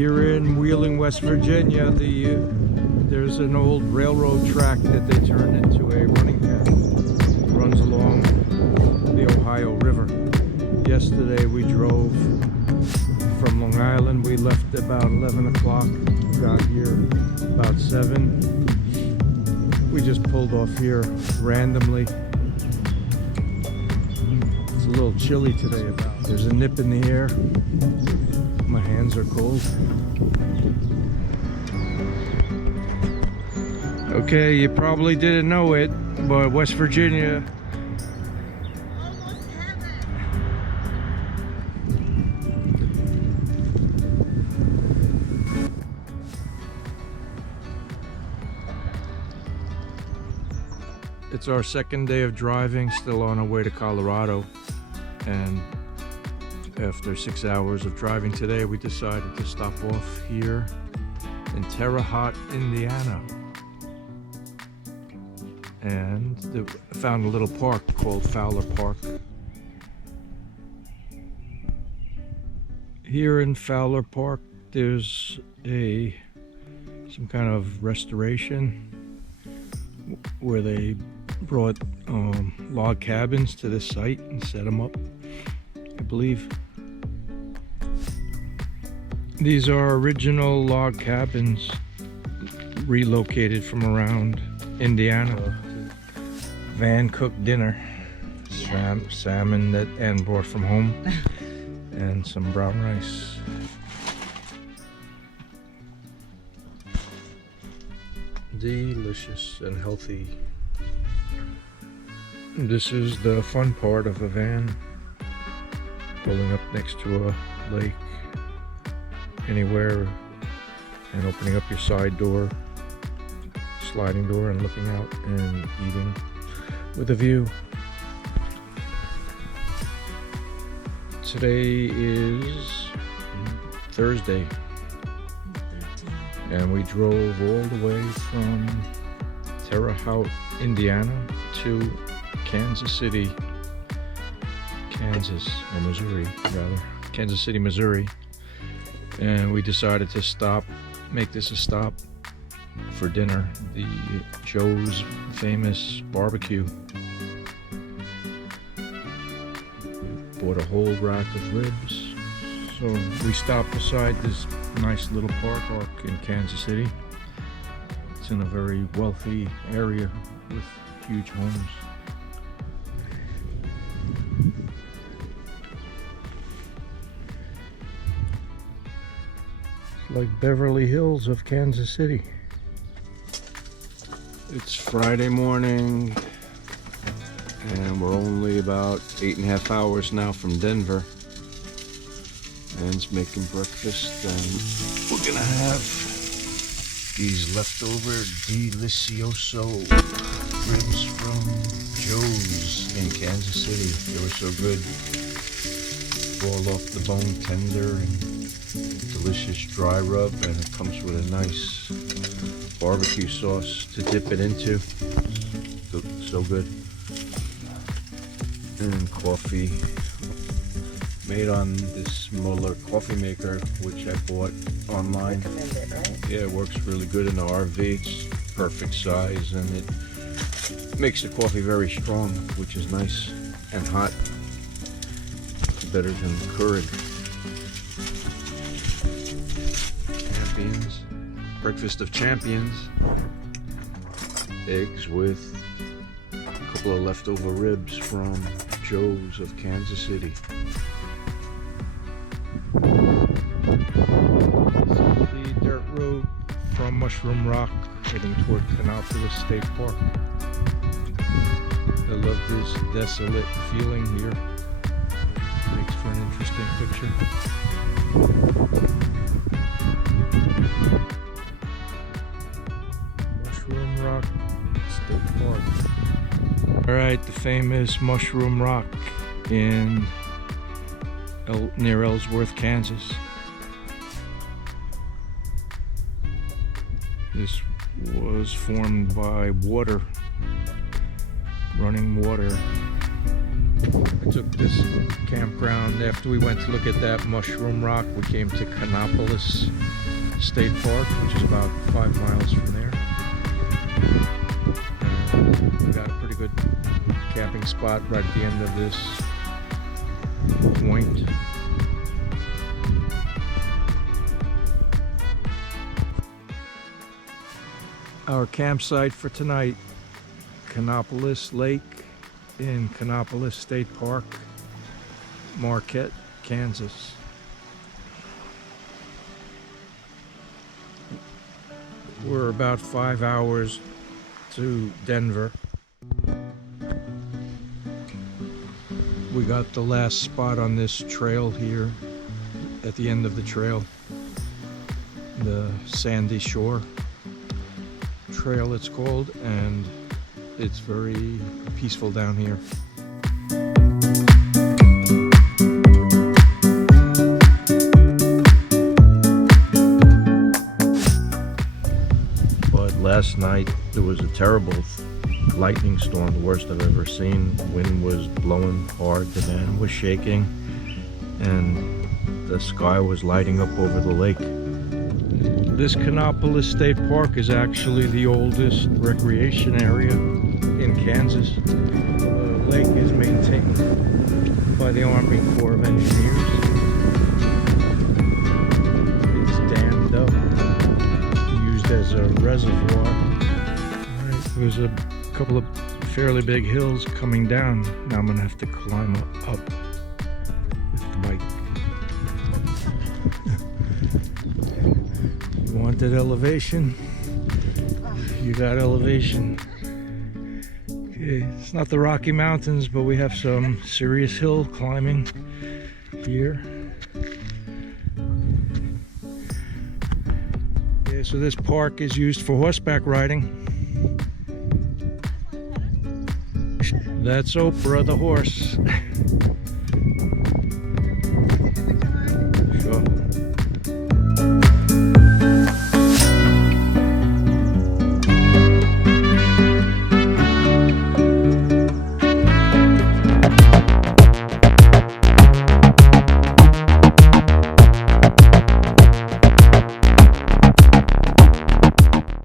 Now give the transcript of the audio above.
Here in Wheeling, West Virginia, there's an old railroad track that they turned into a running path. It runs along the Ohio River. Yesterday we drove from Long Island. We left about 11 o'clock, got here about 7. We just pulled off here randomly. It's a little chilly today. There's a nip in the air. My hands are cold. Okay, you probably didn't know it, but West Virginia. Almost heaven. It's our second day of driving, still on our way to Colorado. And after 6 hours of driving today, we decided to stop off here in Terre, Haute, Indiana. And found a little park called Fowler Park. Here in Fowler Park, there's some kind of restoration where they brought log cabins to this site and set them up, I believe. These are original log cabins relocated from around Indiana. Van cooked dinner, salmon that Ann brought from home, and some brown rice. Delicious and healthy. This is the fun part of a van, pulling up next to a lake anywhere and opening up your side door, sliding door, and looking out and eating with a view. Today is Thursday, and we drove all the way from Terre Haute, Indiana to Kansas City, Missouri, Kansas City, Missouri. And we decided to make this a stop for dinner, the Joe's famous barbecue. Bought a whole rack of ribs. So we stopped beside this nice little park in Kansas City. It's in a very wealthy area with huge homes. It's like Beverly Hills of Kansas City. It's Friday morning, and we're only about 8.5 hours now from Denver. Ann's making breakfast, and we're gonna have these leftover delicioso ribs from Joe's in Kansas City. They were so good. Fall off the bone, tender and delicious dry rub, and it comes with a nice barbecue sauce to dip it into. So good. And coffee made on this Muller coffee maker, which I bought online. Recommend it, right? Yeah, it works really good in the RV. It's perfect size, and it makes the coffee very strong, which is nice and hot. Better than Keurig. Champions. Breakfast of champions. Eggs with a couple of leftover ribs from Joe's of Kansas City. This is the dirt road from Mushroom Rock heading toward Kanopolis State Park. I love this desolate feeling here. Makes for an interesting picture. Mushroom Rock State Park. Alright, the famous Mushroom Rock near Ellsworth, Kansas. This was formed by water, running water I took this campground after we went to look at that mushroom rock. We came to Kanopolis State Park, which is about 5 miles from there. We got a pretty good camping spot right at the end of this point. Our campsite for tonight, Kanopolis Lake in Kanopolis State Park, Marquette, Kansas. We're about 5 hours to Denver. We got the last spot on this trail here at the end of the trail, the Sandy Shore Trail it's called, and it's very peaceful down here. But last night there was a terrible lightning storm, the worst I've ever seen. Wind was blowing hard, the van was shaking, and the sky was lighting up over the lake. This Kanopolis State Park is actually the oldest recreation area in Kansas. The lake is maintained by the Army Corps of Engineers. It's dammed up, used as a reservoir. There's a couple of fairly big hills coming down. Now I'm gonna have to climb up with the bike. You wanted elevation? You got elevation. Okay, it's not the Rocky Mountains, but we have some serious hill climbing here. Okay, so this park is used for horseback riding. That's Oprah, the horse.